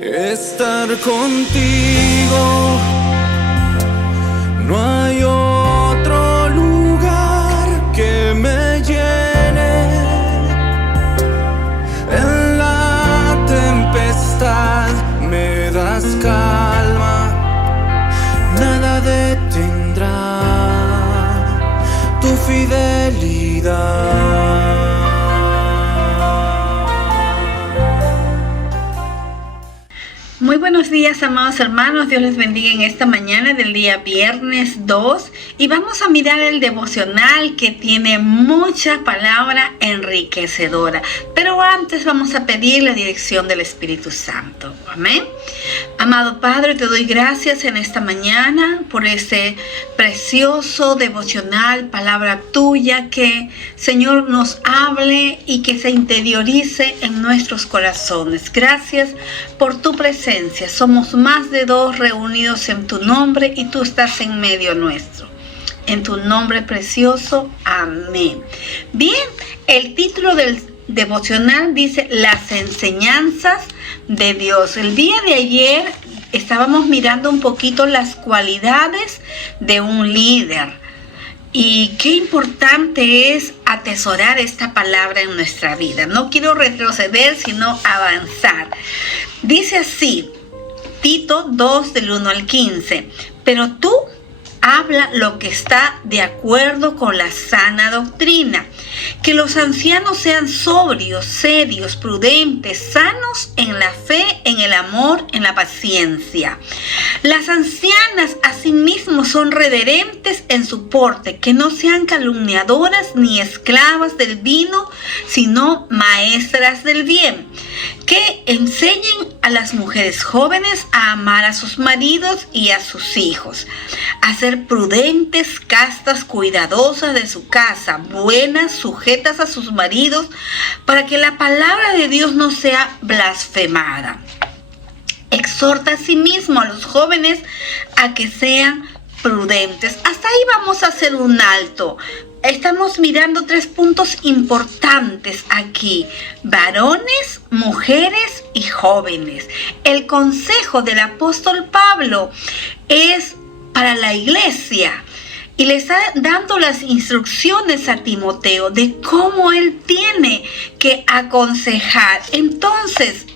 estar contigo. No hay otro lugar que me llene. En la tempestad me das calma, nada detendrá tu fidelidad. Muy buenos días, amados hermanos. Dios les bendiga en esta mañana del día viernes 2 y vamos a mirar el devocional que tiene mucha palabra enriquecedora. Pero antes vamos a pedir la dirección del Espíritu Santo. Amén. Amado Padre, te doy gracias en esta mañana por este precioso devocional, palabra tuya, que Señor nos hable y que se interiorice en nuestros corazones. Gracias por tu presencia. Somos más de dos reunidos en tu nombre y tú estás en medio nuestro. En tu nombre precioso. Amén. Bien, el título del devocional dice las enseñanzas de Dios. El día de ayer estábamos mirando un poquito las cualidades de un líder. Y qué importante es atesorar esta palabra en nuestra vida. No quiero retroceder, sino avanzar. Dice así, Tito 2 del 1 al 15. Pero tú habla lo que está de acuerdo con la sana doctrina. Que los ancianos sean sobrios, serios, prudentes, sanos en la fe, en el amor, en la paciencia. Las ancianas asimismo son reverentes en su porte, que no sean calumniadoras ni esclavas del vino, sino maestras del bien. Que enseñen a las mujeres jóvenes a amar a sus maridos y a sus hijos, a ser prudentes, castas, cuidadosas de su casa, buenas, sujetas a sus maridos, para que la palabra de Dios no sea blasfemada. Exhorta asimismo a los jóvenes a que sean prudentes. Hasta ahí vamos a hacer un alto. Estamos mirando 3 puntos importantes aquí: varones, mujeres y jóvenes. El consejo del apóstol Pablo es para la iglesia y le está dando las instrucciones a Timoteo de cómo él tiene que aconsejar. Entonces,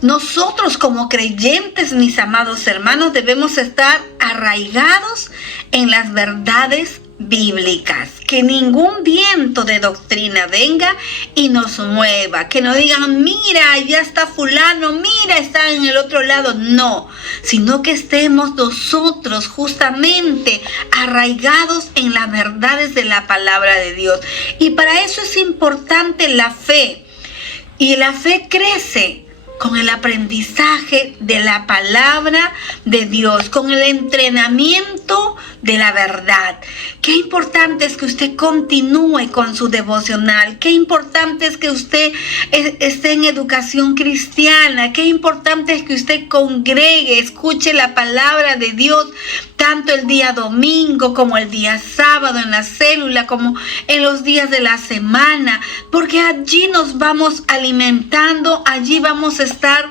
nosotros como creyentes, mis amados hermanos, debemos estar arraigados en las verdades bíblicas. Que ningún viento de doctrina venga y nos mueva. Que no digan, mira, ya está fulano, mira, está en el otro lado. No, sino que estemos nosotros justamente arraigados en las verdades de la palabra de Dios. Y para eso es importante la fe. Y la fe crece con el aprendizaje de la palabra de Dios, con el entrenamiento de la verdad. Qué importante es que usted continúe con su devocional. Qué importante es que usted esté en educación cristiana. Qué importante es que usted congregue, escuche la palabra de Dios, tanto el día domingo como el día sábado en la célula, como en los días de la semana, porque allí nos vamos alimentando, allí vamos a estar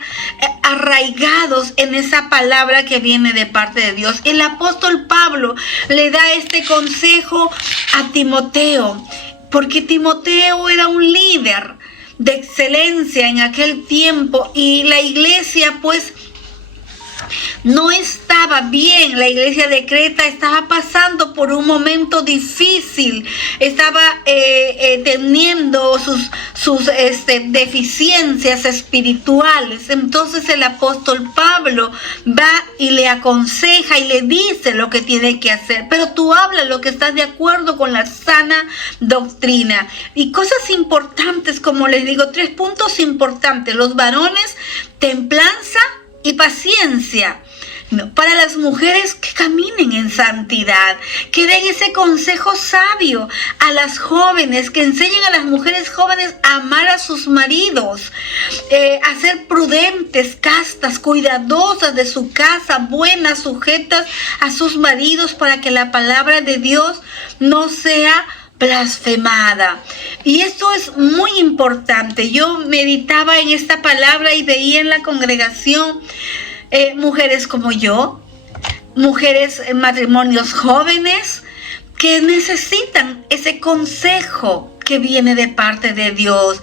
arraigados en esa palabra que viene de parte de Dios. El apóstol Pablo le da este consejo a Timoteo, porque Timoteo era un líder de excelencia en aquel tiempo y la iglesia pues no estaba bien. La iglesia de Creta estaba pasando por un momento difícil, estaba teniendo sus deficiencias espirituales. Entonces el apóstol Pablo va y le aconseja y le dice lo que tiene que hacer, pero tú habla lo que estás de acuerdo con la sana doctrina. Y cosas importantes, como les digo, 3 puntos importantes: los varones, templanza y paciencia. Para las mujeres, que caminen en santidad, que den ese consejo sabio a las jóvenes, que enseñen a las mujeres jóvenes a amar a sus maridos, a ser prudentes, castas, cuidadosas de su casa, buenas, sujetas a sus maridos, para que la palabra de Dios no sea blasfemada. Y esto es muy importante. Yo meditaba en esta palabra y veía en la congregación mujeres como yo, mujeres en matrimonios jóvenes que necesitan ese consejo que viene de parte de Dios.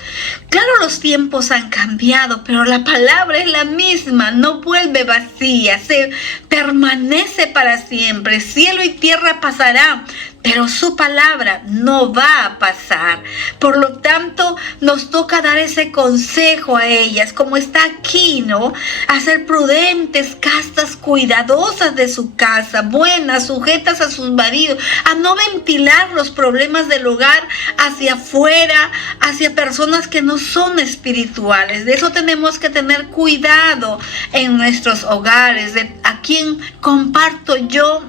Claro, los tiempos han cambiado, pero la palabra es la misma, no vuelve vacía, se permanece para siempre. Cielo y tierra pasarán, pero su palabra no va a pasar. Por lo tanto, nos toca dar ese consejo a ellas, como está aquí, ¿no? A ser prudentes, castas, cuidadosas de su casa, buenas, sujetas a sus maridos, a no ventilar los problemas del hogar hacia afuera, hacia personas que no son espirituales. De eso tenemos que tener cuidado en nuestros hogares, de a quién comparto yo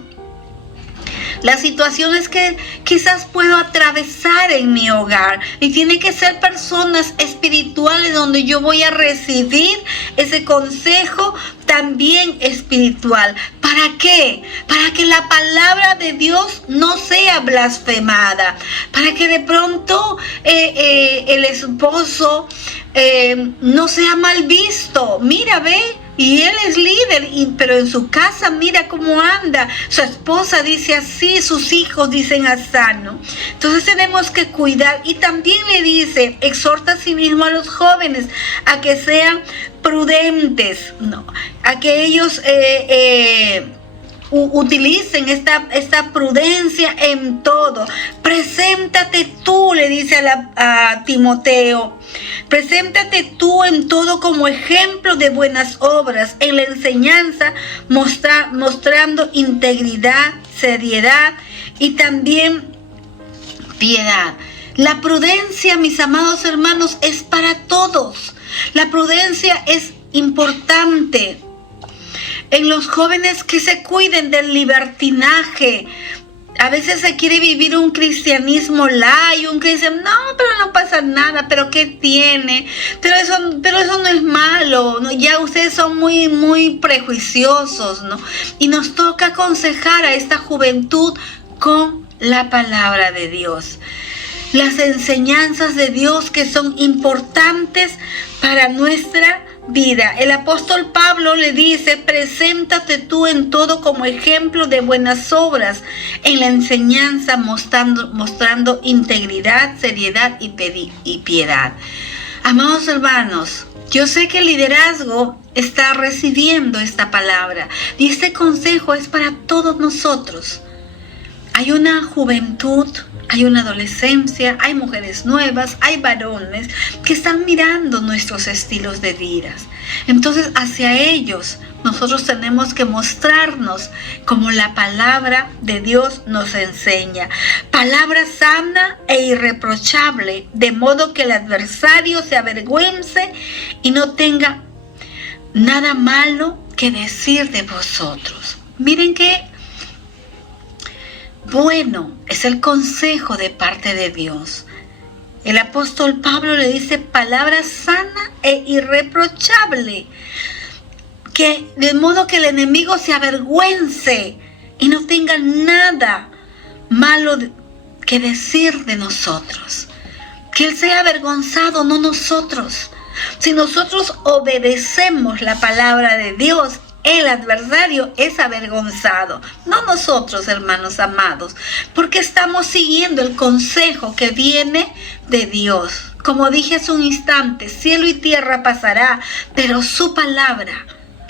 las situaciones que quizás puedo atravesar en mi hogar. Y tiene que ser personas espirituales donde yo voy a recibir ese consejo también espiritual. ¿Para qué? Para que la palabra de Dios no sea blasfemada. Para que de pronto el esposo no sea mal visto. Mira, ve. Y él es líder, pero en su casa mira cómo anda. Su esposa dice así, sus hijos dicen así, ¿no? Entonces tenemos que cuidar. Y también le dice, exhorta a sí mismo a los jóvenes a que sean prudentes, ¿no? A que ellos utilicen esta prudencia en todo. Preséntate tú, le dice a Timoteo. Preséntate tú en todo como ejemplo de buenas obras, en la enseñanza, mostrando integridad, seriedad y también piedad. La prudencia, mis amados hermanos, es para todos. La prudencia es importante. En los jóvenes que se cuiden del libertinaje. A veces se quiere vivir un cristianismo light, no, pero no pasa nada, pero ¿qué tiene? Pero eso no es malo, ¿no? Ya ustedes son muy, muy prejuiciosos, ¿no? Y nos toca aconsejar a esta juventud con la palabra de Dios. Las enseñanzas de Dios que son importantes para nuestra vida. El apóstol Pablo le dice, preséntate tú en todo como ejemplo de buenas obras, en la enseñanza mostrando integridad, seriedad y piedad. Amados hermanos, yo sé que el liderazgo está recibiendo esta palabra y este consejo es para todos nosotros. Hay una juventud, hay una adolescencia, hay mujeres nuevas, hay varones que están mirando nuestros estilos de vida. Entonces, hacia ellos nosotros tenemos que mostrarnos como la palabra de Dios nos enseña. Palabra sana e irreprochable, de modo que el adversario se avergüence y no tenga nada malo que decir de vosotros. Miren que bueno es el consejo de parte de Dios. El apóstol Pablo le dice palabra sana e irreprochable, que de modo que el enemigo se avergüence y no tenga nada malo que decir de nosotros. Que él sea avergonzado, no nosotros. Si nosotros obedecemos la palabra de Dios, el adversario es avergonzado, no nosotros, hermanos amados, porque estamos siguiendo el consejo que viene de Dios. Como dije hace un instante, cielo y tierra pasará, pero su palabra,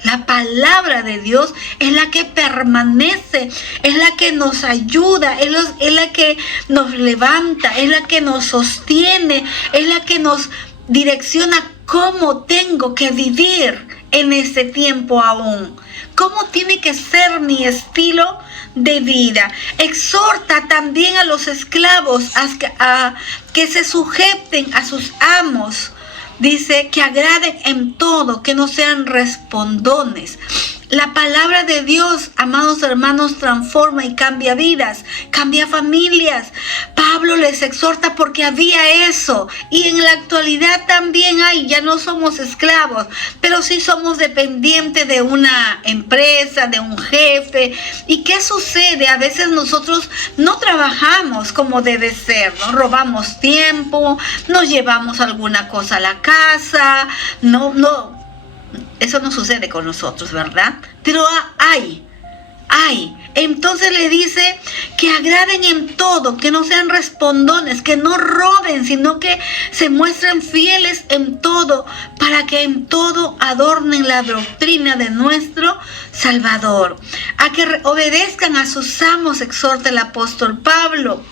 la palabra de Dios, es la que permanece, es la que nos ayuda, es la que nos levanta, es la que nos sostiene, es la que nos direcciona cómo tengo que vivir en este tiempo aún. ¿Cómo tiene que ser mi estilo de vida? Exhorta también a los esclavos a que se sujeten a sus amos. Dice que agraden en todo, que no sean respondones. La palabra de Dios, amados hermanos, transforma y cambia vidas, cambia familias. Pablo les exhorta porque había eso. Y en la actualidad también hay, ya no somos esclavos, pero sí somos dependientes de una empresa, de un jefe. ¿Y qué sucede? A veces nosotros no trabajamos como debe ser, ¿no? Robamos tiempo, nos llevamos alguna cosa a la casa, eso no sucede con nosotros, ¿verdad? Pero hay. Entonces le dice que agraden en todo, que no sean respondones, que no roben, sino que se muestren fieles en todo, para que en todo adornen la doctrina de nuestro Salvador. A que obedezcan a sus amos, exhorta el apóstol Pablo.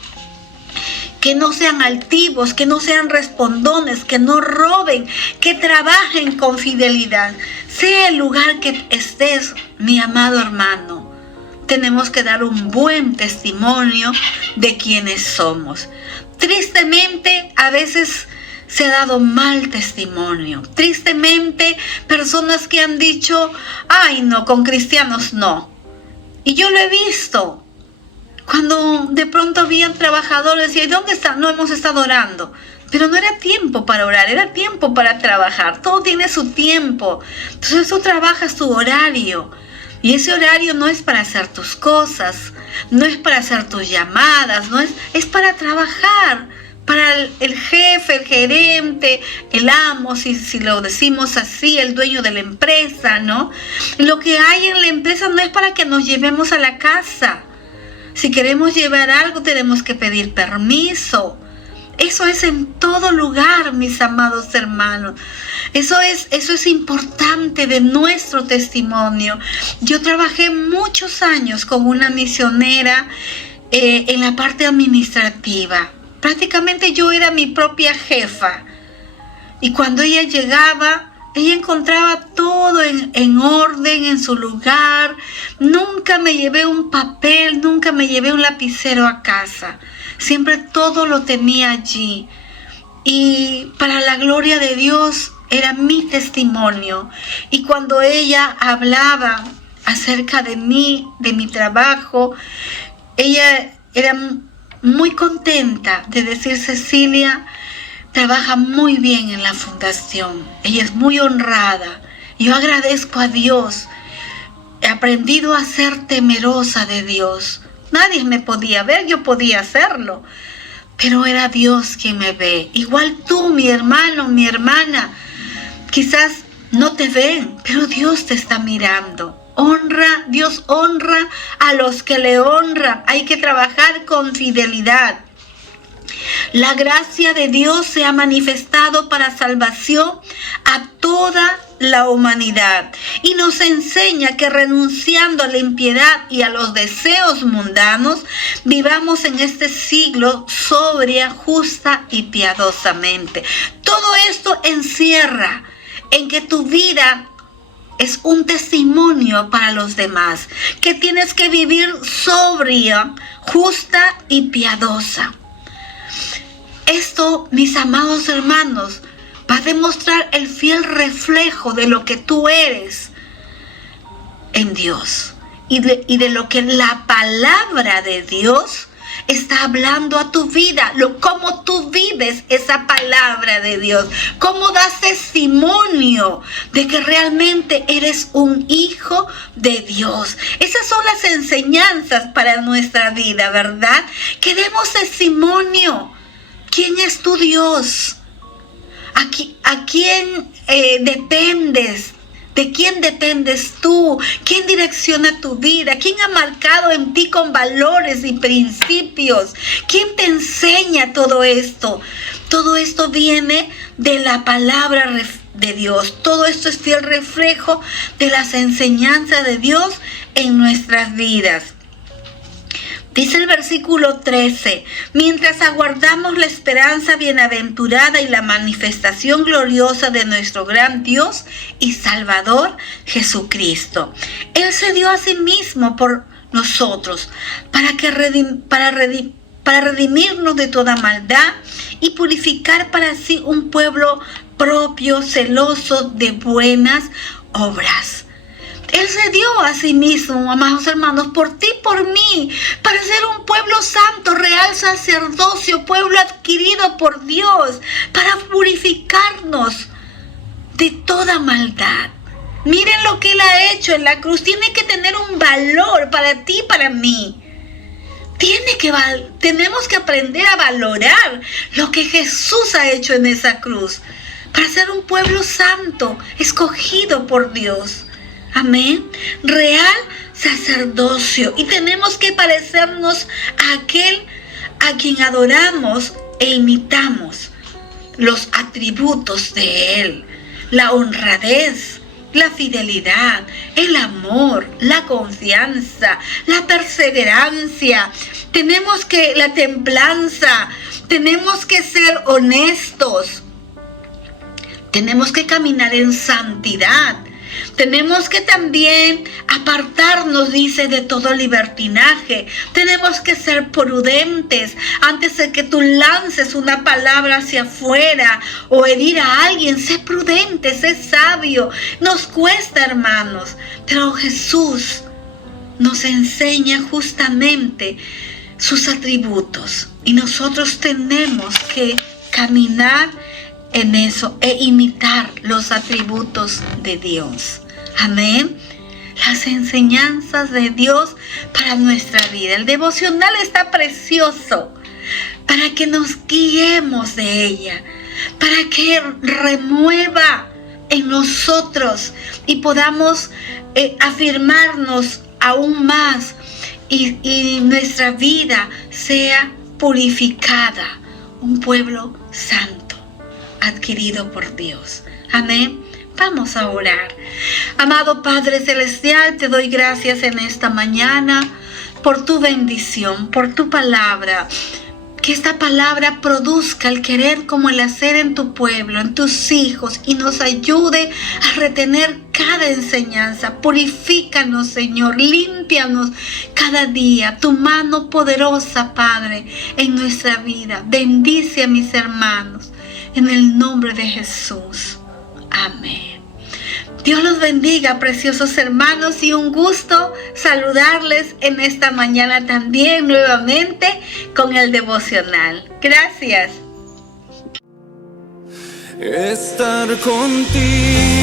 Que no sean altivos, que no sean respondones, que no roben, que trabajen con fidelidad. Sea el lugar que estés, mi amado hermano, tenemos que dar un buen testimonio de quienes somos. Tristemente, a veces se ha dado mal testimonio. Tristemente, personas que han dicho, ay no, con cristianos no. Y yo lo he visto. Cuando de pronto habían trabajadores y ¿dónde están? No, hemos estado orando. Pero no era tiempo para orar, era tiempo para trabajar. Todo tiene su tiempo. Entonces tú trabajas tu horario. Y ese horario no es para hacer tus cosas, no es para hacer tus llamadas, es para trabajar. Para el jefe, el gerente, el amo, si lo decimos así, el dueño de la empresa, ¿no? Lo que hay en la empresa no es para que nos llevemos a la casa. Si queremos llevar algo, tenemos que pedir permiso. Eso es en todo lugar, mis amados hermanos. Eso es importante de nuestro testimonio. Yo trabajé muchos años con una misionera en la parte administrativa. Prácticamente yo era mi propia jefa. Y cuando ella llegaba, ella encontraba todo en orden, en su lugar. Nunca me llevé un papel, nunca me llevé un lapicero a casa. Siempre todo lo tenía allí. Y para la gloria de Dios era mi testimonio. Y cuando ella hablaba acerca de mí, de mi trabajo, ella era muy contenta de decir, Cecilia trabaja muy bien en la fundación. Ella es muy honrada. Yo agradezco a Dios. He aprendido a ser temerosa de Dios. Nadie me podía ver, yo podía hacerlo. Pero era Dios quien me ve. Igual tú, mi hermano, mi hermana. Quizás no te ven, pero Dios te está mirando. Dios honra a los que le honran. Hay que trabajar con fidelidad. La gracia de Dios se ha manifestado para salvación a toda la humanidad y nos enseña que renunciando a la impiedad y a los deseos mundanos, vivamos en este siglo sobria, justa y piadosamente. Todo esto encierra en que tu vida es un testimonio para los demás, que tienes que vivir sobria, justa y piadosa. Esto, mis amados hermanos, va a demostrar el fiel reflejo de lo que tú eres en Dios y de lo que la palabra de Dios está hablando a tu vida, cómo tú vives esa palabra de Dios, cómo das testimonio de que realmente eres un hijo de Dios. Esas son las enseñanzas para nuestra vida, ¿verdad? Que demos testimonio. ¿Quién es tu Dios? ¿A quién dependes? ¿De quién dependes tú? ¿Quién direcciona tu vida? ¿Quién ha marcado en ti con valores y principios? ¿Quién te enseña todo esto? Todo esto viene de la palabra de Dios. Todo esto es fiel reflejo de las enseñanzas de Dios en nuestras vidas. Dice el versículo 13, mientras aguardamos la esperanza bienaventurada y la manifestación gloriosa de nuestro gran Dios y Salvador Jesucristo. Él se dio a sí mismo por nosotros para redimirnos de toda maldad y purificar para sí un pueblo propio, celoso de buenas obras. Él se dio a sí mismo, amados hermanos, por ti, por mí, para ser un pueblo santo, real sacerdocio, pueblo adquirido por Dios, para purificarnos de toda maldad. Miren lo que Él ha hecho en la cruz. Tiene que tener un valor para ti y para mí. Tenemos que aprender a valorar lo que Jesús ha hecho en esa cruz, para ser un pueblo santo, escogido por Dios. Amén. Real sacerdocio. Y tenemos que parecernos a aquel a quien adoramos e imitamos los atributos de Él. La honradez, la fidelidad, el amor, la confianza, la perseverancia. La templanza. Tenemos que ser honestos. Tenemos que caminar en santidad. Tenemos que también apartarnos, dice, de todo libertinaje. Tenemos que ser prudentes antes de que tú lances una palabra hacia afuera o herir a alguien. Sé prudente, sé sabio. Nos cuesta, hermanos, pero Jesús nos enseña justamente sus atributos y nosotros tenemos que caminar en eso e imitar los atributos de Dios. Amén. Las enseñanzas de Dios para nuestra vida. El devocional está precioso para que nos guiemos de ella, para que remueva en nosotros y podamos afirmarnos aún más y nuestra vida sea purificada, un pueblo santo, adquirido por Dios. Amén. Vamos a orar. Amado Padre Celestial, te doy gracias en esta mañana por tu bendición, por tu palabra. Que esta palabra produzca el querer como el hacer en tu pueblo, en tus hijos, y nos ayude a retener cada enseñanza. Purifícanos, Señor, límpianos cada día. Tu mano poderosa, Padre, en nuestra vida. Bendice a mis hermanos, en el nombre de Jesús. Amén. Dios los bendiga, preciosos hermanos, y un gusto saludarles en esta mañana también nuevamente con el devocional. Gracias. Estar contigo